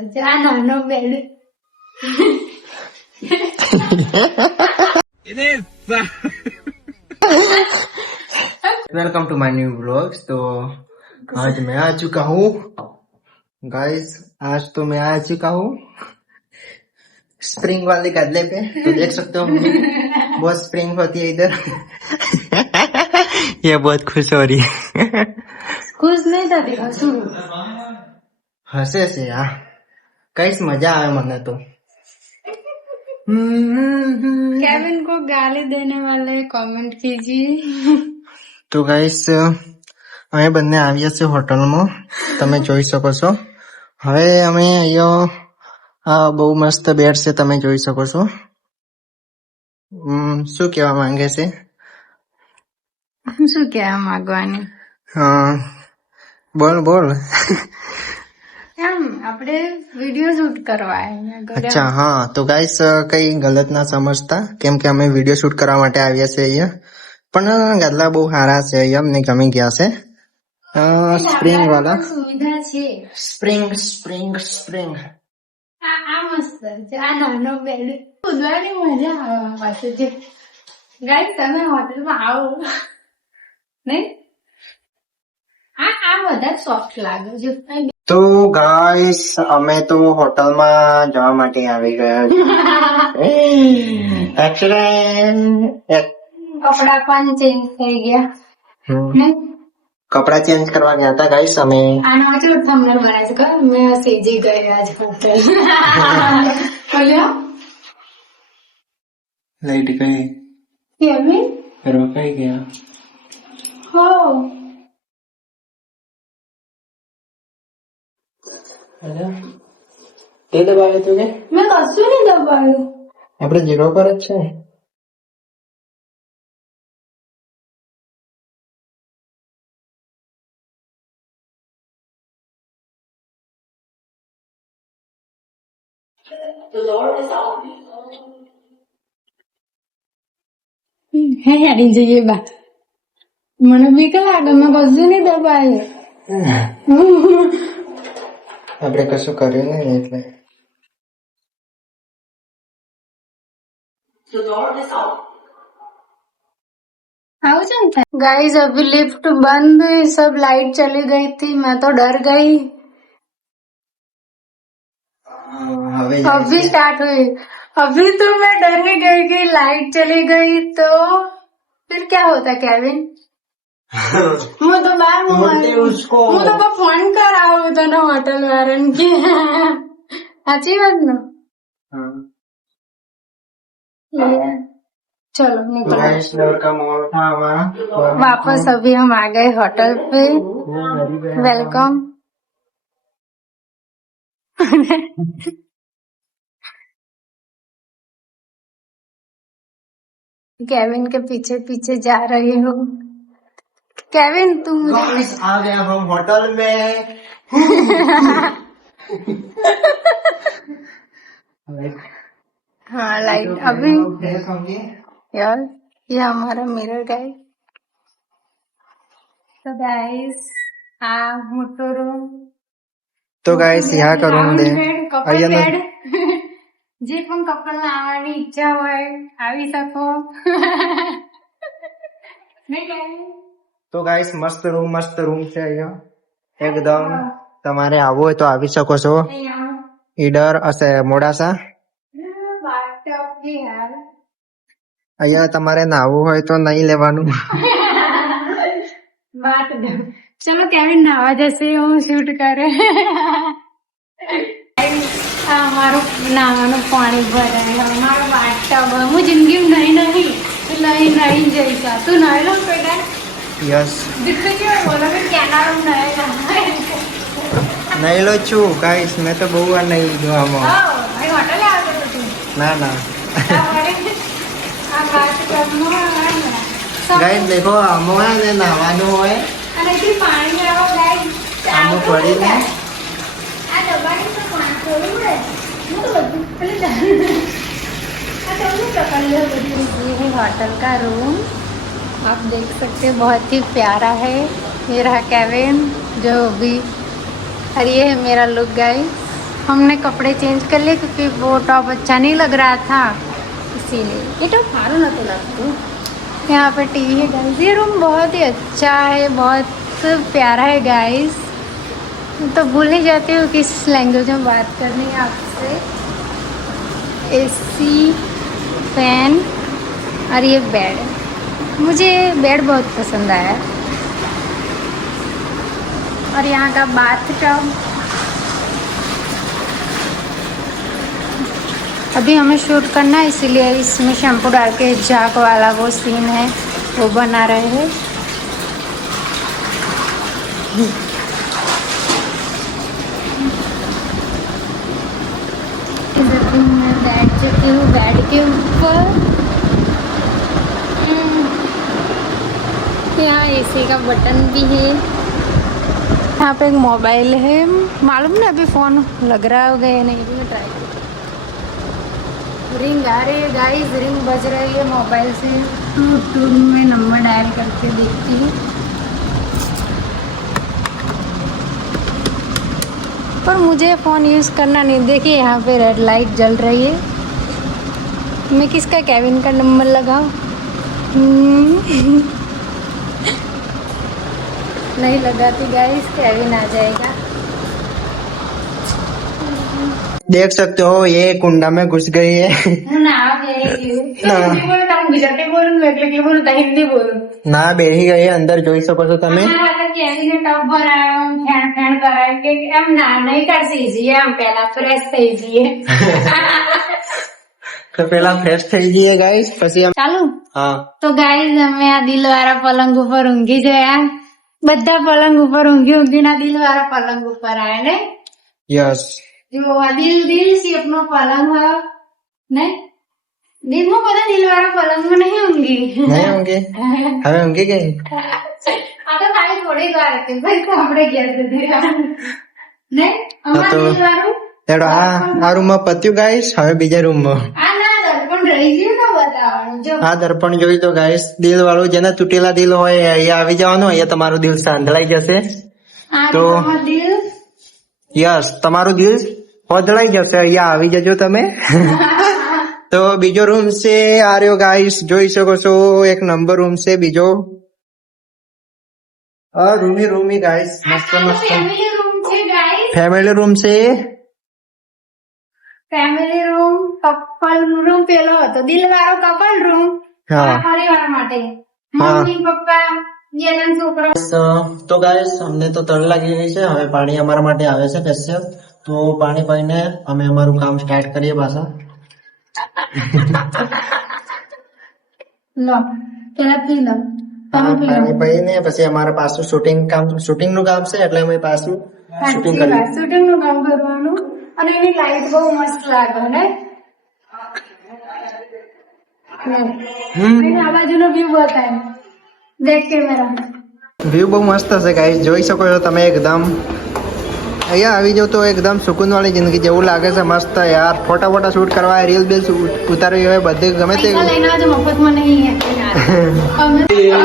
આ નાનો bed welcome to my new blogs. तो आज मैं आ चुका हूँ गाइस, आज तो मैं आ चुका हूँ स्प्रिंग वाले गदले पे। तो देख सकते हो बहुत स्प्रिंग होती है इधर। ये बहुत खुश हो रही है। खुश नहीं था हंसू हंसे से यार कई मजा आया મને तो। केविन को गाली देने वाले कमेंट कीजिए। તો ગાઈસ અમે બંને આવ્યા છે હોટલમાં, તમે જોઈ શકો છો। હવે અમે અહીંયા બહુ મસ્ત બેડ છે, તમે જોઈ શકો છો। શું કહેવા માંગે છે? શું કહેવા માંગવાની? બોલ બોલ। એમ આપણે વિડિયો શૂટ કરવા આવ્યા। અચ્છા હા, તો ગાઈસ કઈ ગલત ના સમજતા, કેમ કે અમે વિડીયો શૂટ કરવા માટે આવ્યા છે અહીંયા। પણ ગદલા બહુ સારા છે, અહીંયા અમને ગમી ગયા છે। સ્પ્રિંગ વાળા સુવિધા છે। સ્પ્રિંગ સ્પ્રિંગ સ્પ્રિંગ આ મસ્ત છે। આ નાનો બેડ કૂદવાની મજા આવે પાછું છે। ગાઈસ તમે હોટલમાં આવો નહીં? આ વધારે સોફ્ટ લાગે છે। તો ગાઈસ અમે તો હોટલમાં જવા માટે આવી ગયા છે। એકચ્યુઅલી કપડા પણ ચેન્જ થઈ ગયા નહીં? કપડા ચેન્જ કરવા ગયા હતા ગાઈસ અમે। આનો જો થંબનેલ બનાવી છે કે મેં સીજી ગઈ આજ હોટલ બોલ્યો લાઈટ ગઈ, કેવી રોકાઈ ગયા। હો તે દબાવે તું કે મેં કશું નહીં દબાવ્યું। આપણે 0 પર જ છે। હે હેડી જઈએ બા, મને બીક લાગે, મેં કશું નહીં દબાવ્યું। આપણે કશું કર્યું નહીં એટલે। गाइस अभी लिफ्ट बंद, सब लाइट चली गई थी, मैं तो डर गई। अभी स्टार्ट हुई, अभी तो मैं डर ही गई कि लाइट चली गई तो फिर क्या होता केविन? હું તો બાર હું તો ફોન કરાવું તને હોટલ વાળાને કે સાચી વાત ને। चलो निकलो। वापस अभी हम आ गए होटल पे। वेलकम। केविन के पीछे पीछे जा रही हूँ। केविन तुम आ गया हम होटल में। हाँ लाइट अभी यार ये हमारा मिरर गाइस। तो गाइस मोटो रूम તો ગાઈસ यहाँ का रूम दे કપલ જે પણ કપલ આવવાની ઈચ્છા હોય આવી શકો। તો ગાઈસ મસ્ત રૂમ છે અહીંયા એકદમ। તમારે આવવું હોય તો આવી શકો છો। ઈડર હશે મોડાસા। અહીંયા તમારે નાવું હોય તો નહીં લેવાનું। चलो केविन नावा जैसे હું શૂટ કરે। અમારું નાવાનું પાણી ભરાય, અમારો બાથટબ હું જિંદગીમાં નહીં જઈશ। તું નહીં લો બેટા? યસ દીકરી કેવો બોલો કે કેના રૂમ નહીં લો છું ગાઈસ, મેં તો બહુ વાર નહીં લીધું આમાં। હોટલે આવતો તું ના ના આ બાથટબમાં ગાઈસ દેખો આમાં ને નાવાનું હોય અને એટલી પાણી આવો ગાઈસ આમાં પડીને આ દબાણી તો પાણી થોડું પડે હું તો બધું પેલી આ तो ये है होटल का रूम, आप देख सकते हैं बहुत ही प्यारा है। ये रहा केविन जो भी, और ये है मेरा लुक गाइस। हमने कपड़े चेंज कर लिए क्योंकि वो टॉप अच्छा नहीं लग रहा था, इसीलिए ये टॉप मारो ना तो लगता। यहाँ पे टीवी है गाइस। ये रूम बहुत ही अच्छा है, बहुत प्यारा है गाइस। तो भूल ही जाती हूँ किस लैंग्वेज में बात करनी है आपसे। एसी, फैन और ये बेड, मुझे बेड बहुत पसंद आया। और यहाँ का बाथटब, अभी हमें शूट करना है इसीलिए इसमें शैम्पू डाल के झाग वाला वो सीन है वो बना रहे हैं। मैं बैठ चुकी हूँ बेड के ऊपर। यहाँ एसी का बटन भी है। यहाँ पे एक मोबाइल है, मालूम नहीं अभी फोन लग रहा होगा या नहीं, भी मैं ट्राई करूँ। रिंग आ रही है गाइस, रिंग बज रही है मोबाइल से। टू में नंबर डायल करके देखती हूँ, पर मुझे फ़ोन यूज़ करना नहीं। देखिए यहाँ पे रेड लाइट जल रही है। मैं किसका, केविन का नंबर लगाऊं? नहीं लगाती गाइस, केविन आ जाएगा। देख सकते हो ये कुंडा में घुस गई है। हिंदी बोलूं ना બેહી ગઈ અંદર, જોઈ શકો છો તમે। કેવીને ટપ ભરાયો, ફેણ ફેણ કરાય કે એમ ના નહીં કરશી જઈએ, એમ પેલા ફ્રેશ થઈ જઈએ। તો પેલા ફ્રેશ થઈ જઈએ ગાઈસ, પછી ચાલુ। હા તો ગાઈસ અમે આ દિલવાળા પલંગ ઉપર ઊંઘી ગયા। બધા પલંગ ઉપર ઊંઘી ઊંઘીને દિલવાળા પલંગ ઉપર આયા ને। યસ, જો આ દિલ શેપ નો પલંગ હોય ને, દિલમાં બધા દિલવાળા પલંગમાં નહીં ઊંઘી। નહીં ઊંઘી, હવે ઊંઘી ગઈ। આ તો ખાલી થોડી વાર હતી ભાઈ, તો આપણે ઘેર સુધી ને અમાર દિલવાળું તેડો આ રૂમ માં પત્યું ગાઈસ। હવે બીજા રૂમ માં આ ના દર્પણ રહી ગયું ને બતાવવાનું। જો આ દર્પણ જોઈ તો ગાઈસ, દિલ વાળું જેના તૂટેલા દિલ હોય અહીંયા આવી જવાનું, અહીંયા તમારું દિલ સાંધળાઈ જશે। આ તો તમારું દિલ, યસ તમારું દિલ હોદળાઈ જશે, અહીંયા આવી જજો તમે। તો બીજો રૂમ છે આ રહ્યો ગાઈસ, જોઈ શકો છો એક નંબર રૂમ છે બીજો। રૂમી ગાઈસ, મસ્ત મસ્ત ફેમિલી રૂમ છે ગાઈસ। ફેમિલી રૂમ છે। ફેમિલી રૂમ, કપલ રૂમ પેલો હતો, દિલવાળો કપલ રૂમ હા પરિવાર માટે, હા। મમ્મી પપ્પા જેના છોકરો। તો ગાઈસ અમને તો તળ લાગી ગઈ છે, હવે પાણી અમારા માટે આવે છે સ્પેશિયલ। તો પાણી પીને અમે અમારું કામ સ્ટાર્ટ કરીએ પાછા। લો પેલા પી લો, તમે પી લો। પાણી પીને પછી અમારે પાછું શૂટિંગ નું કામ છે, એટલે અમે પાછું શૂટિંગ કરીએ। શૂટિંગ નું કામ કરવાનું। અને એની લાઈટ બહુ મસ્ત લાગે ને, આ બાજુનો વ્યૂ બતાય, દેખ કેમેરા। વ્યૂ બહુ મસ્ત હશે ગાઈસ, જોઈ શકો છો તમે। એકદમ અહીંયા આવી જાવ તો એકદમ સુકૂન વાળી જિંદગી જેવું લાગે છે, મસ્ત યાર। ફોટા શૂટ કરવા, રીલ બીલ ઉતારવી હોય, બધે ગમે તે પૈસા લઈને આવજો, મફતમાં નહીં है।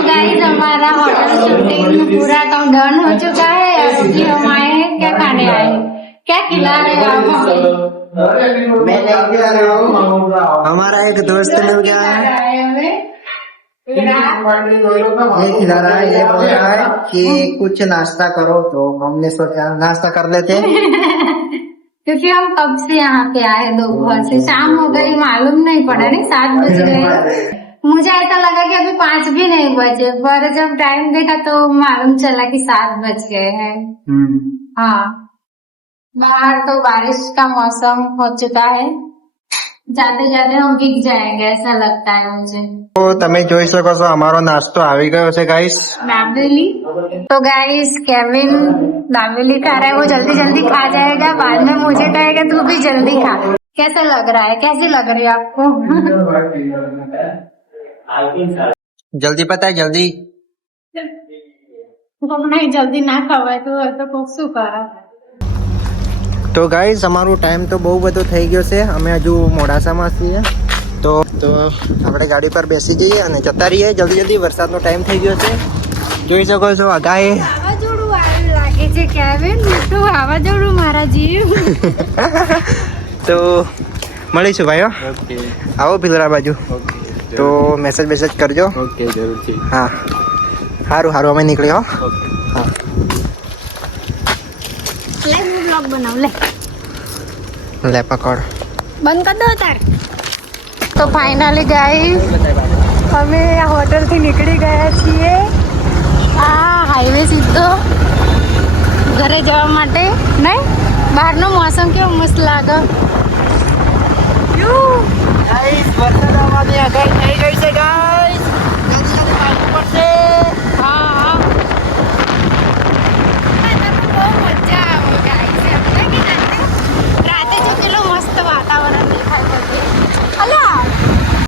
गाइस हमारा होटल शूटिंग पूरा काम डन हो चुका है। अभी हम आए हैं, क्या खाने आए हैं, क्या खिला रहे हैं आप हमें? मैं नहीं खिला रहा हूँ, हमारा एक दोस्त मिल गया है, ये खिला रहा है। ये बोल रहा है कि कुछ नाश्ता करो, तो हमने सोचा नाश्ता कर लेते। क्योंकि हम कब से यहाँ पे आए, दोपहर से, शाम हो गई मालूम नहीं पड़ा, नहीं 7 बज गए। मुझे ऐसा लगा कि अभी 5 भी नहीं बजे, पर जब टाइम देखा तो मालूम चला कि 7 बज गए हैं। हाँ, बाहर तो बारिश का मौसम हो चुका है, जाते जाते हम भीग जाएंगे ऐसा लगता है मुझे। तो તમે જોઈ શકો છો અમારો નાસ્તો આવી ગયો છે ગાઈસ। दाबेली, तो गाइस केविन दाबेली खा रहा है, वो जल्दी जल्दी खा जाएगा, बाद में मुझे कहेगा तू भी जल्दी खा। कैसा लग रहा है, कैसी लग रही है आपको? जल्दी पता है, जल्दी नहीं जल्दी ना खवाय तो कोक શું કરે। તો ગાઈસ અમારો ટાઈમ તો બહુ બધો થઈ ગયો છે, અમે હજુ મોડાસામાં છીએ। તો આપણે ગાડી પર બેસી જઈએ અને જતા રહીએ જલ્દી, વરસાદનો ટાઈમ થઈ ગયો છે। જોઈ શકો છો આગાહી વાવાઝોડું આવ્યું લાગે છે કેવિન, તો આવા જવડું મારા જીવ. તો મળીશું ભાઈઓ. ઓકે આવો પિલરા બાજુ તો મેસેજ કરજો. ઓકે જરૂરથી. હા સારું અમે નીકળ્યો. ઓકે હા લે હું બ્લોગ બનાવ લે. લે પકડ. બંધ કર દો તાર. તો ફાઇનલી ગાઈસ અમે આ હોટલથી નીકળી ગયા છીએ. આ હાઈવે સીધો ઘરે જવા માટે. નહીં બહારનો મોસમ કેવો મસ્ત લાગે. ગાઈસ વરસાદ આવવાની આગાહી થઈ ગઈ છે ગાઈસ.